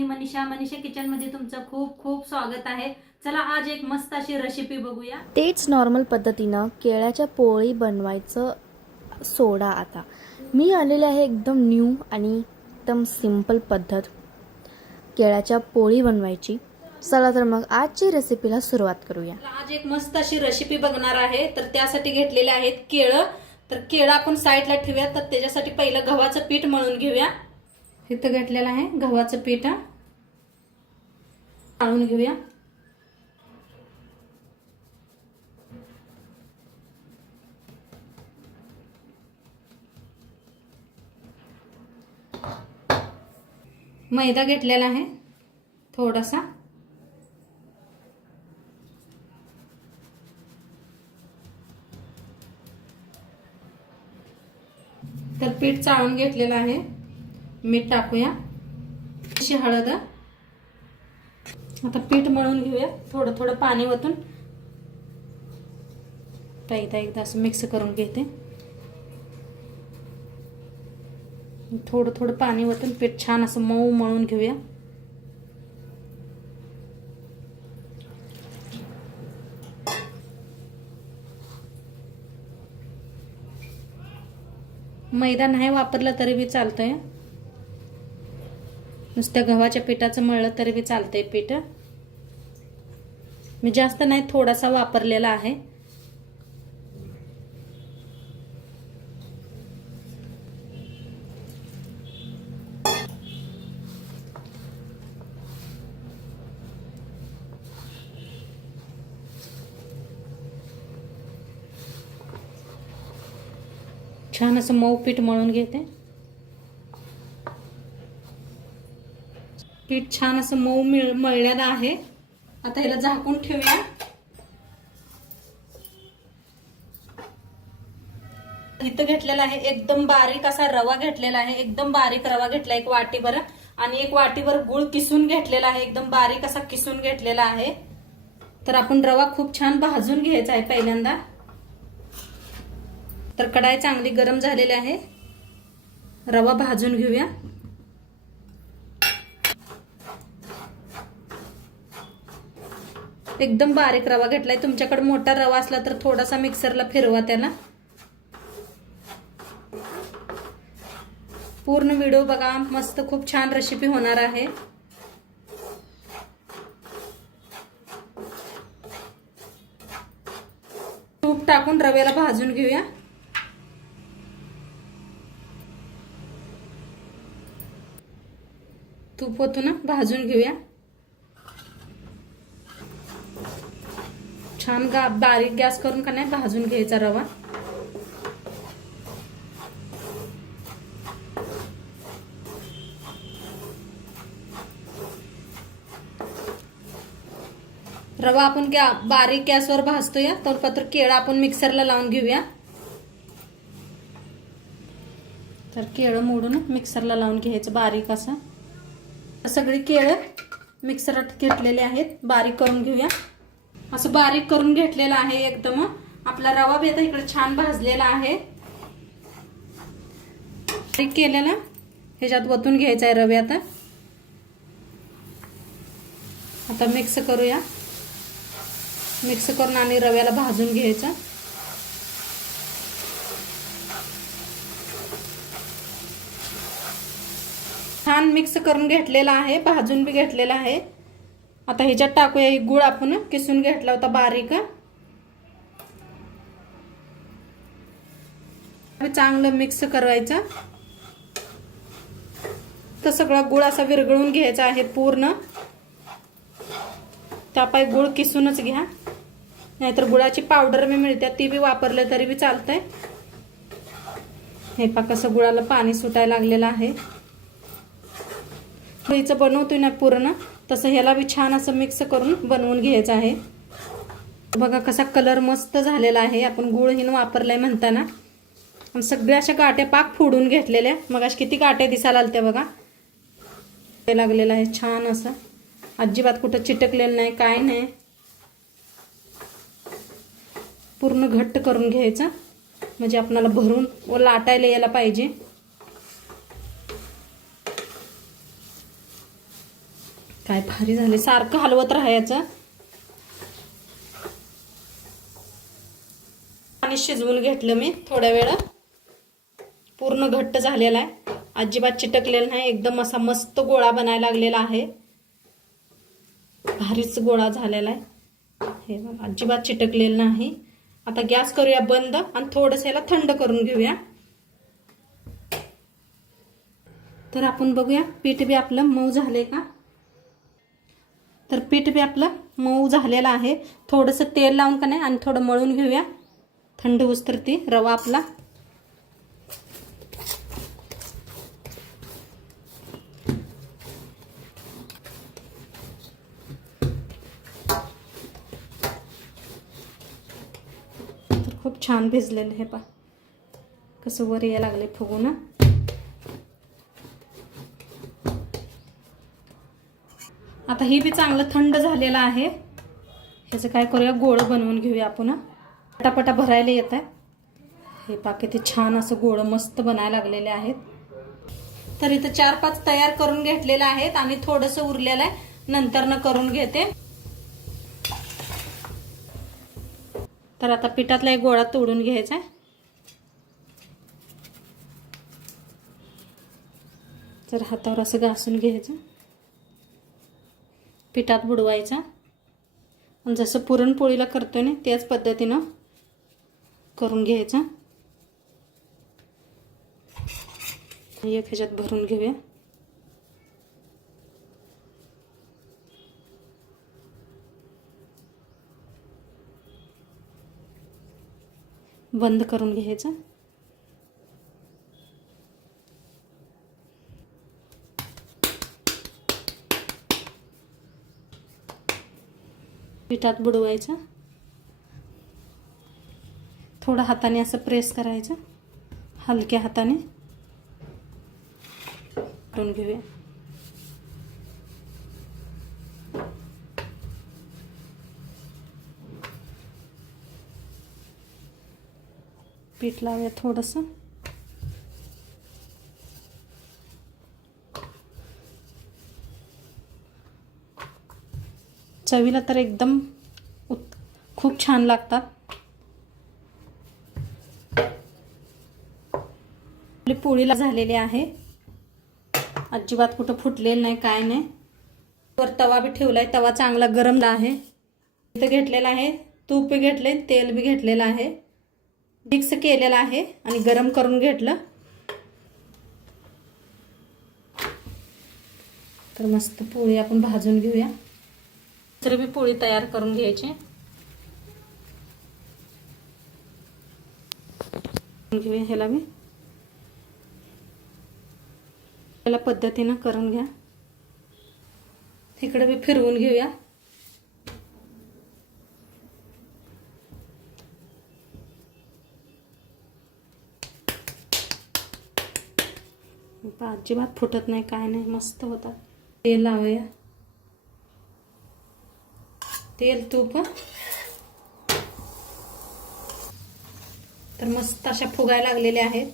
मी Manisha kitchen मध्ये तुमचं खूप खूप स्वागत आहे। चला आज एक मस्त अशी रेसिपी बघूया। तेच नॉर्मल पद्धतीनं केळ्याच्या पोळी बनवायचं सोडा। आता मी आलेले आहे एकदम न्यू आणि एकदम सिंपल पद्धत केळ्याच्या पोळी बनवायची। चला तर मग आजची रेसिपीला सुरुवात करूया। आज एक मस्त अशी रेसिपी बघणार आहे। तर त्यासाठी घेतलेले आहेत केळ। तर केळ आपण साईडला ठेवूया। तर त्याच्यासाठी पहिलं गव्हाचं पीठ मळून घेऊया। इथं घेतलेलं आहे गव्हाचं पीठ, मळून घेऊया। मैदा घेतलेला आहे थोडासा, तर पीठ चाळून घेतलेलं आहे। मीठ टाकूया, अशी हळद। आता पीठ मळून घेऊया थोडं थोडं पाणी ओतून। एकदा असं मिक्स करून घेते। थोडं थोडं पाणी ओतून पीठ छान असं मऊ मळून घेऊया। मैदा नाही वापरला तरी बी चालतंय, नुसत्या गव्हाच्या पिठाचं मळलं तरी बी चालतंय पीठ। मी जास्त नाही थोडासा वापरलेला आहे। छान असं मऊ पीठ मळून घेते। पीठ छान असं मऊ मळलेलं आहे। आता ह्याला झाकून ठेवूया। इथं घेतलेला आहे एकदम बारीक असा रवा घेतलेला आहे। एकदम बारीक रवा घेतला एक वाटीभर, आणि एक वाटीभर गुळ किसून घेतलेला आहे। एकदम बारीक असा किसून घेतलेला आहे। तर आपण रवा खूप छान भाजून घ्यायचा आहे पहिल्यांदा। तर कढाई चांगली गरम झालेली आहे, रवा भाजून घेऊया। एकदम बारीक रवा घेतलाय। तुमच्याकडे मोठा रवा असला तर थोडासा मिक्सरला फिरवा त्याला। पूर्ण व्हिडिओ बघा, मस्त खूप छान रेसिपी होणार आहे। तूप टाकून रव्याला भाजून घेऊया। तूप ओतून भाजून घेऊया। छान बारीक गॅस करून का नाही भाजून घ्यायचा रवा। रवा आपण बारीक गॅसवर भाजतोय, तर केळं आपण मिक्सरला लावून घेऊया। तर केळं मोडून मिक्सरला लावून घ्यायचं बारीक असं। सगळी केळं मिक्सरात घेतलेले आहेत, बारीक करून घेऊया। असं बारीक करून घेतलेलं आहे एकदम। आपला रवा बी आता इकडे छान भाजलेला आहे। बारीक केलेला ह्याच्यात ओतून घ्यायचा आहे रव्यात। आता मिक्स करूया। मिक्स करून आणि रव्याला भाजून घ्यायचं। छान मिक्स करून घेतलेला आहे, भाजून बी घेतलेला आहे। आता ह्याच्यात टाकूया ही गुळ आपण किसून घेतला होता बारीक। चांगलं मिक्स करायचं। तर सगळा गुळ असा विरघळून घ्यायचा आहे पूर्ण। त्यापाय गुळ किसूनच घ्या, नाहीतर गुळाची पावडर बी मिळते ती बी वापरले तरी बी चालतंय। हे पा कसं गुळाला पाणी सुटायला लागलेलं आहे। पोळीचं बनवतोय ना पूर्ण तसं ह्याला बी छान असं मिक्स करून बनवून घ्यायचं आहे। बघा कसा कलर मस्त झालेला आहे। आपण गुळ हिन वापरलाय म्हणताना सगळ्या अशा गाठ्या पाक फोडून घेतलेल्या। मग अशा किती गाठ्या दिसायला आलत्या बघा, ते लागलेलं आहे छान असं। अजिबात कुठं चिटकलेलं नाही, काय नाही। पूर्ण घट्ट करून घ्यायचं म्हणजे आपल्याला भरून व लाटायला यायला पाहिजे। काय भारी झाले, सारखं हलवत राहायचं. पाणी शिजवून घेतलं मी थोड्या वेळ. पूर्ण घट्ट झालेला आहे, अजिबात चिटकलेला नाही. एकदम असा मस्त गोळा बनायला लागलेला आहे. भारीच गोळा झालेला आहे. हे बघा, अजिबात चिटकलेलं नाही. आता गॅस करूया बंद आणि थोडंसं याला थंड करून घेऊया. तर आपण बघूया पीठ बी आपलं मऊ झाले का. तर पीठ बी आपलं मऊ झालेलं आहे. थोडंसं तेल लावून का नाही आणि थोडं मळून घेऊया थंड होईस्तोवर ती रवा आपला. तर खूप छान भिजलेलं हे पा, कसं वर यायला लागले फुगून. आता ही बी चांगलं थंड झालेलं आहे. ह्याचं काय करूया, गोळं बनवून घेऊया आपण. पटापटा भरायला येत आहे. हे पा किती छान असं गोळं मस्त बनायला लागलेले आहेत. तर इथं 4-5 तयार करून घेतलेले आहेत आणि थोडंसं उरलेलं आहे, नंतर न करून घेते. तर आता पिठातला एक गोळा तोडून घ्यायचा आहे. तर हातावर असं घासून घ्यायचं, पिठात बुडवायचा. आणि जसं पुरणपोळीला करतोय ना त्याच पद्धतीनं करून घ्यायचं. एक ह्याच्यात भरून घेऊया. बंद करून घ्यायचं. पिठात बुडवायचं. थोडं हाताने असं प्रेस करायचं, हलक्या हाताने करून घेऊया. पीठ लावूया थोडंसं. चवीला तर एकदम खूप छान लागतात. आपली पोळीला झालेली आहे, अजिबात कुठं फुटलेलं नाही, काय नाही. वर तवा बी ठेवलाय, तवा चांगला गरम आहे. इथं घेतलेला आहे तूप बी घेतले, तेल बी घेतलेलं आहे. मिक्स केलेलं आहे आणि गरम करून घेतलं. तर मस्त पोळी आपण भाजून घेऊया. दुसरी बी पोळी तयार करून घ्यायची. घेऊया ह्याला बी याला पद्धतीनं करून घ्या. इकडे बी फिरवून घेऊया. अजिबात फुटत नाही, काय नाही, मस्त होतात. तेल लावूया, तेल तूप. तर मस्त अशा फुगायला लागलेल्या आहेत.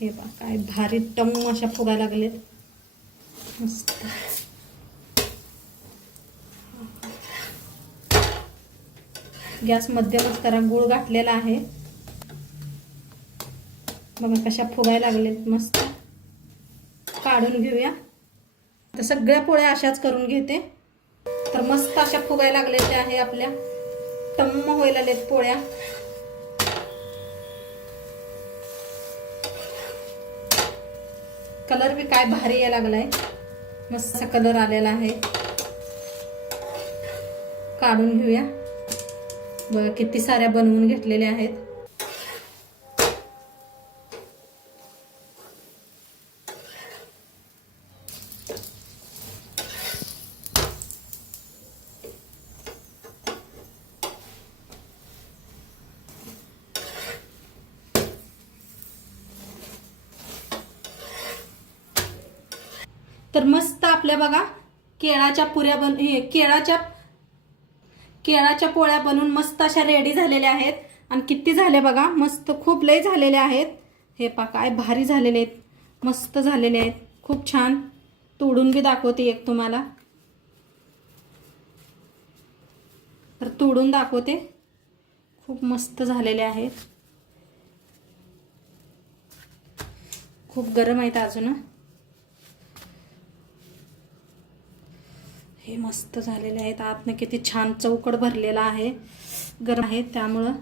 हे बघा काय भारी टम अशा फुगायला लागलेत मस्त. गॅस मध्यमच करा. गूळ घातलेला आहे बघा कशा फुगायला लागलेत मस्त. काढून घेऊया. तर सगळ्या पोळ्या अशाच करून घेते. तर मस्त अशा फुगायला लागलेल्या आहे आपल्या, टम्म व्हायला लागलेत पोळ्या. कलर बी काय भारी यायला लागलाय, मस्त असा कलर आलेला आहे. काढून घेऊया. बघा किती साऱ्या बनवून घेतलेल्या आहेत. तर मस्त आपल्या बघा केळाच्या पुऱ्या केळाच्या पोळ्या बनवून मस्त अशा रेडी झालेल्या आहेत. आणि किती झाले बघा, मस्त खूप लय झालेले आहेत. हे पा काय भारी झालेले आहेत, मस्त झालेले आहेत, खूप छान. तोडून बी दाखवते एक तुम्हाला, तर तोडून दाखवते. खूप मस्त झालेले आहेत. खूप गरम आहेत अजून. हे मस्त झालेले आहेत. आतनं किती छान चौकट भरलेला आहे, गरम आहे त्यामुळं.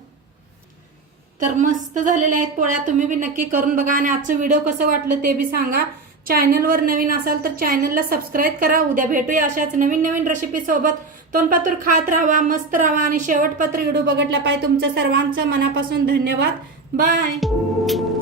तर मस्त झालेले आहेत पोळ्या. तुम्ही बी नक्की करून बघा आणि आजचं व्हिडिओ कसं वाटलं ते बी सांगा. चॅनलवर नवीन असाल तर चॅनलला सबस्क्राईब करा. उद्या भेटूया अशाच नवीन नवीन रेसिपी सोबत. तोंडपातूर खात राहा, मस्त राहा आणि शेवटपत्र व्हिडिओ बघितला पाहिजे. तुमचं सर्वांचं मनापासून धन्यवाद. बाय.